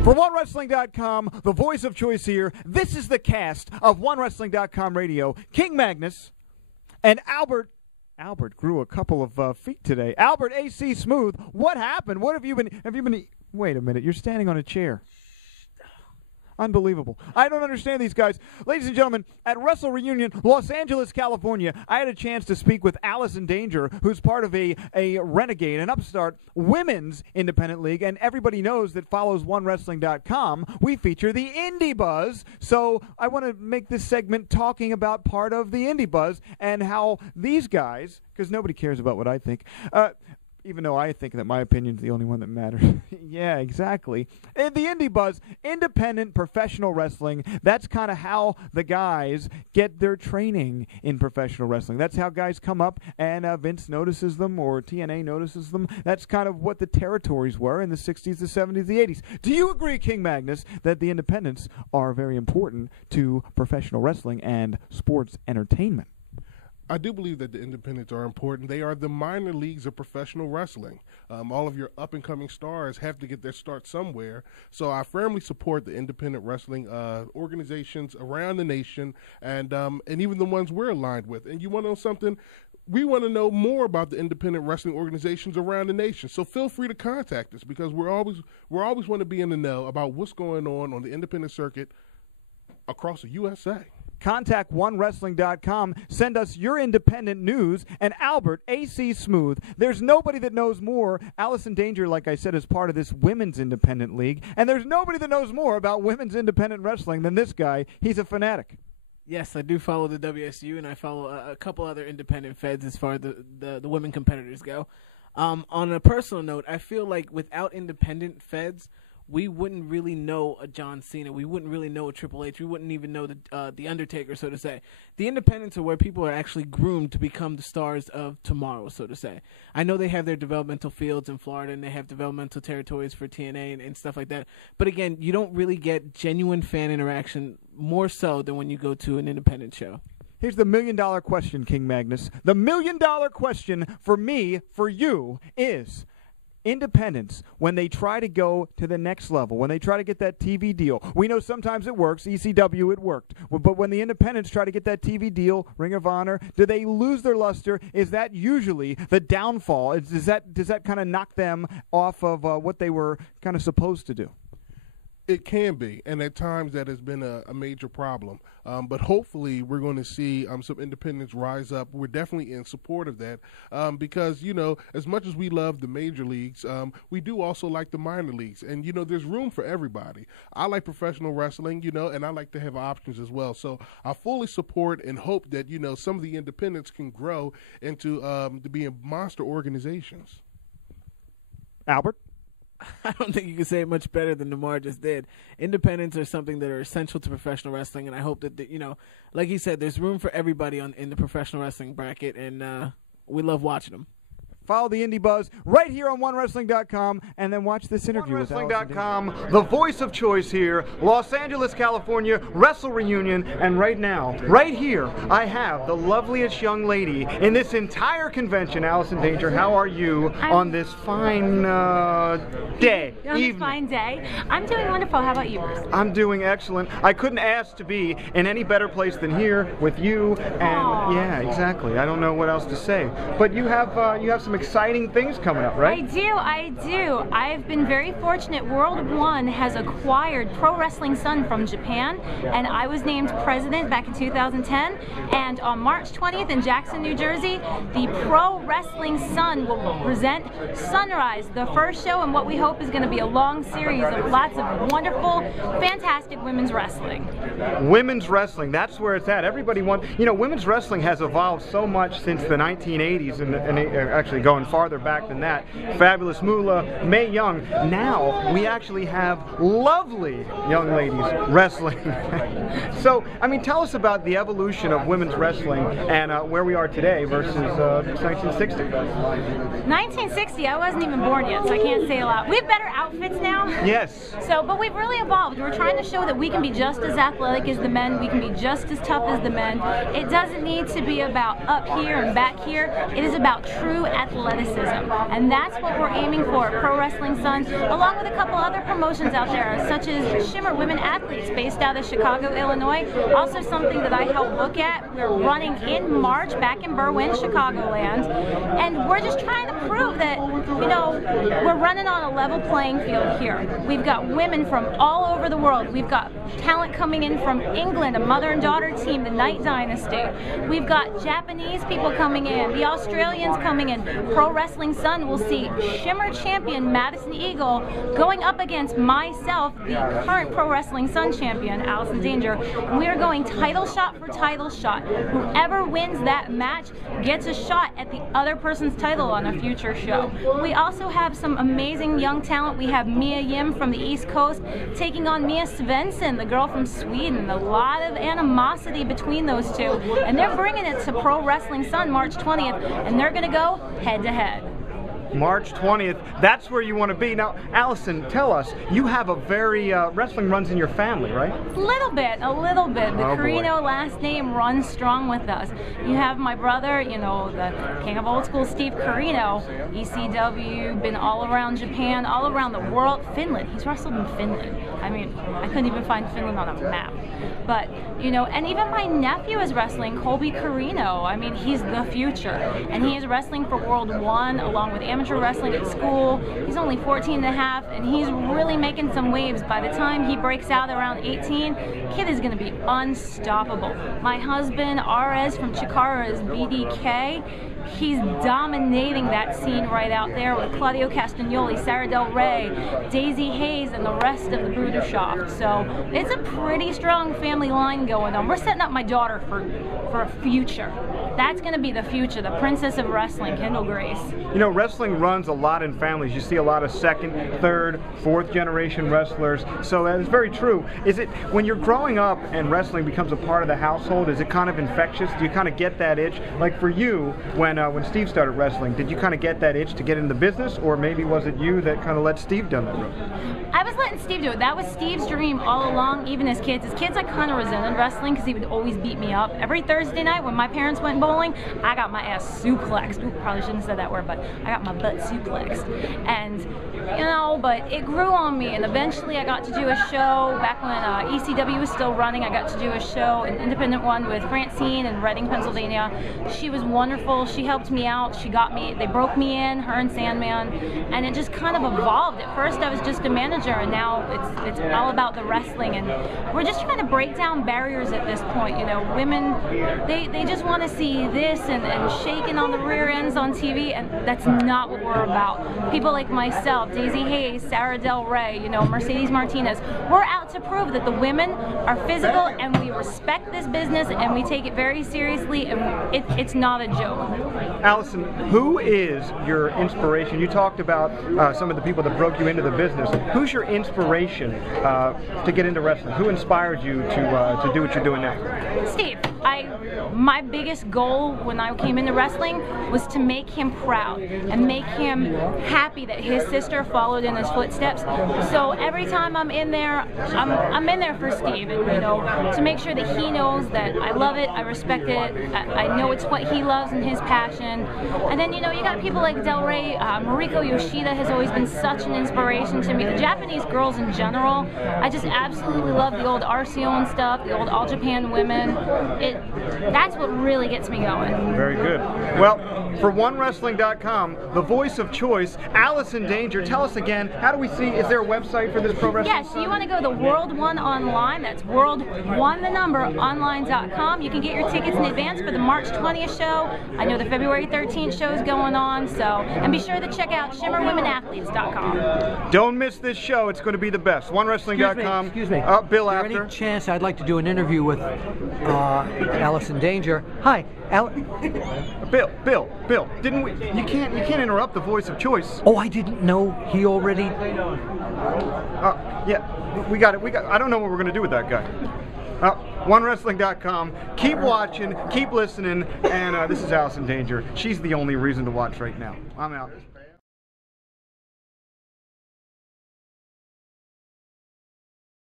For OneWrestling.com, the voice of choice here, this is the cast of OneWrestling.com radio. King Magnus and Albert. Albert grew a couple of feet today. Albert AC Smooth, what happened? What have you been, wait a minute, you're standing on a chair. Unbelievable. I don't understand these guys. Ladies and gentlemen, at Wrestle Reunion, Los Angeles, California, I had a chance to speak with ALLISON Danger, who's part of a renegade, an upstart women's independent league, and everybody knows that follows OneWrestling.com. We feature the Indy Buzz, so I want to make this segment talking about part of the Indy Buzz and how these guys, because nobody cares about what I think, even though I think that my opinion's the only one that matters. Yeah, exactly. And the Indy Buzz, independent professional wrestling, that's kind of how the guys get their training in professional wrestling. That's how guys come up and Vince notices them or TNA notices them. That's kind of what the territories were in the 60s, the 70s, the 80s. Do you agree, King Magnus, that the independents are very important to professional wrestling and sports entertainment? I do believe that the independents are important. They are the minor leagues of professional wrestling. All of your up-and-coming stars have to get their start somewhere. So I firmly support the independent wrestling organizations around the nation and even the ones we're aligned with. And you want to know something? We want to know more about the independent wrestling organizations around the nation. So feel free to contact us because we're always want to be in the know about what's going on the independent circuit across the USA. Contact OneWrestling.com. Send us your independent news. And Albert, AC Smooth, there's nobody that knows more. ALLISON Danger, like I said, is part of this women's independent league. And there's nobody that knows more about women's independent wrestling than this guy. He's a fanatic. Yes, I do follow the WSU, and I follow a couple other independent feds as far as the women competitors go. On a personal note, I feel like without independent feds, we wouldn't really know a John Cena. We wouldn't really know a Triple H. We wouldn't even know the Undertaker, so to say. The independents are where people are actually groomed to become the stars of tomorrow, so to say. I know they have their developmental fields in Florida, and they have developmental territories for TNA and stuff like that. But again, you don't really get genuine fan interaction more so than when you go to an independent show. Here's the million-dollar question, King Magnus. The million-dollar question for me, for you, is independents, when they try to go to the next level, when they try to get that TV deal, we know sometimes it works. ECW, it worked. But when the independents try to get that TV deal, Ring of Honor, do they lose their luster? Is that usually the downfall? Does that kind of knock them off of what they were kind of supposed to do? It can be, and at times that has been a major problem. But hopefully we're going to see some independents rise up. We're definitely in support of that because, you know, as much as we love the major leagues, we do also like the minor leagues. And, you know, there's room for everybody. I like professional wrestling, you know, and I like to have options as well. So I fully support and hope that, you know, some of the independents can grow into to being monster organizations. Albert? I don't think you can say it much better than Namar just did. Independents are something that are essential to professional wrestling, and I hope that, you know, like he said, there's room for everybody in the professional wrestling bracket, and we love watching them. Follow the Indy Buzz right here on OneWrestling.com, and then watch this interview with OneWrestling.com, the voice of choice here, Los Angeles, California, Wrestle Reunion, and right now, right here, I have the loveliest young lady in this entire convention, ALLISON Danger. How are you on this fine day? On this fine day? I'm doing wonderful. How about you, Bruce? I'm doing excellent. I couldn't ask to be in any better place than here with you, and yeah, exactly. I don't know what else to say. But you have some exciting things coming up, right? I do. I've been very fortunate. World One has acquired Pro Wrestling Sun from Japan, and I was named president back in 2010. And on March 20th in Jackson, New Jersey, the Pro Wrestling Sun will present Sunrise, the first show, and what we hope is going to be a long series of lots of wonderful, fantastic women's wrestling. Women's wrestling, that's where it's at. Everybody wants, you know, women's wrestling has evolved so much since the 1980s, and actually going farther back than that. Fabulous Moolah, Mae Young. Now we actually have lovely young ladies wrestling. So, I mean, tell us about the evolution of women's wrestling and where we are today versus 1960. 1960, I wasn't even born yet, so I can't say a lot. We have better outfits now. Yes. So, but we've really evolved. We're trying to show that we can be just as athletic as the men. We can be just as tough as the men. It doesn't need to be about up here and back here. It is about true athletic athleticism. And that's what we're aiming for at Pro Wrestling Sun, along with a couple other promotions out there, such as Shimmer Women Athletes, based out of Chicago, Illinois. Also something that I help book at. We're running in March back in Berwyn, Chicagoland. And we're just trying to prove that, you know, we're running on a level playing field here. We've got women from all over the world. We've got talent coming in from England, a mother and daughter team, the Knight Dynasty. We've got Japanese people coming in, the Australians coming in. Pro Wrestling Sun will see Shimmer champion Madison Eagle going up against myself, the current Pro Wrestling Sun champion, Allison Danger. And we are going title shot for title shot. Whoever wins that match gets a shot at the other person's title on a future show. We also have some amazing young talent. We have Mia Yim from the East Coast taking on Mia Svensson, the girl from Sweden. A lot of animosity between those two, and they're bringing it to Pro Wrestling Sun March 20th, and they're going to go head to head. March 20th, that's where you want to be. Now, Allison, tell us, you have a very, wrestling runs in your family, right? A little bit. The Carino last name runs strong with us. You have my brother, you know, the king of old school, Steve Carino, ECW, been all around Japan, all around the world. Finland, he's wrestled in Finland. I mean, I couldn't even find Finland on a map. But, you know, and even my nephew is wrestling, Colby Carino. I mean, he's the future. And he is wrestling for World 1 along with amateur wrestling at school. He's only 14 and a half, and he's really making some waves. By the time he breaks out around 18, kid is going to be unstoppable. My husband, Arez from Chikara's BDK, he's dominating that scene right out there with Claudio Castagnoli, Sarah Del Rey, Daisy Hayes, and the rest of the Bruderschaft. So it's a pretty strong family line going on. We're setting up my daughter for a future. That's going to be the future, the princess of wrestling, Kendall Grace. You know, wrestling runs a lot in families. You see a lot of second, third, fourth generation wrestlers. So that is very true. Is it, when you're growing up and wrestling becomes a part of the household, is it kind of infectious? Do you kind of get that itch? Like for you, when Steve started wrestling, did you kind of get that itch to get into the business, or maybe was it you that kind of let Steve down that road? I was letting Steve do it. That was Steve's dream all along, even as kids. As kids, I kind of resented wrestling because he would always beat me up. Every Thursday night when my parents went bowling, I got my ass suplexed. Ooh, probably shouldn't have said that word, but I got my butt suplexed. And, you know, but it grew on me, and eventually I got to do a show back when ECW was still running. I got to do a show, an independent one with Francine in Reading, Pennsylvania. She was wonderful. She helped me out. She got me, they broke me in, her and Sandman, and it just kind of evolved. At first I was just a manager, and now it's all about the wrestling, and we're just trying to break down barriers at this point. You know, women, they just want to see this and shaking on the rear ends on TV, and that's not what we're about. People like myself, Daisy Hayes, Sarah Del Rey, you know, Mercedes Martinez, we're out to prove that the women are physical, and we respect this business, and we take it very seriously, and it's not a joke. Allison, who is your inspiration? You talked about some of the people that broke you into the business. Who's your inspiration to get into wrestling? Who inspired you to do what you're doing now? Steve. My biggest goal when I came into wrestling was to make him proud and make him happy that his sister followed in his footsteps. So every time I'm in there, I'm in there for Steve, and, you know, to make sure that he knows that I love it, I respect it, I know it's what he loves and his passion. And then, you know, you got people like Del Rey, Mariko Yoshida has always been such an inspiration to me. The Japanese girls in general, I just absolutely love the old Arceon stuff, the old All Japan women. That's what really gets me going. Very good. Well, for OneWrestling.com, the voice of choice, Allison Danger, tell us again, how do we see, is there a website for this Pro Wrestling? Yes, you want to go to World 1 Online, that's World1 the number, online.com. You can get your tickets in advance for the March 20th show. I know the February 13th show is going on, so, and be sure to check out ShimmerWomenAthletes.com. Don't miss this show, it's going to be the best. OneWrestling.com. Excuse me. Bill Is there after. any chance I'd like to do an interview with Allison Danger? Hi, Bill, didn't we? You can't interrupt the voice of choice. Oh, I didn't know he already. Yeah, we got it. I don't know what we're gonna do with that guy. OneWrestling.com. Keep watching, keep listening, and this is Allison Danger. She's the only reason to watch right now. I'm out.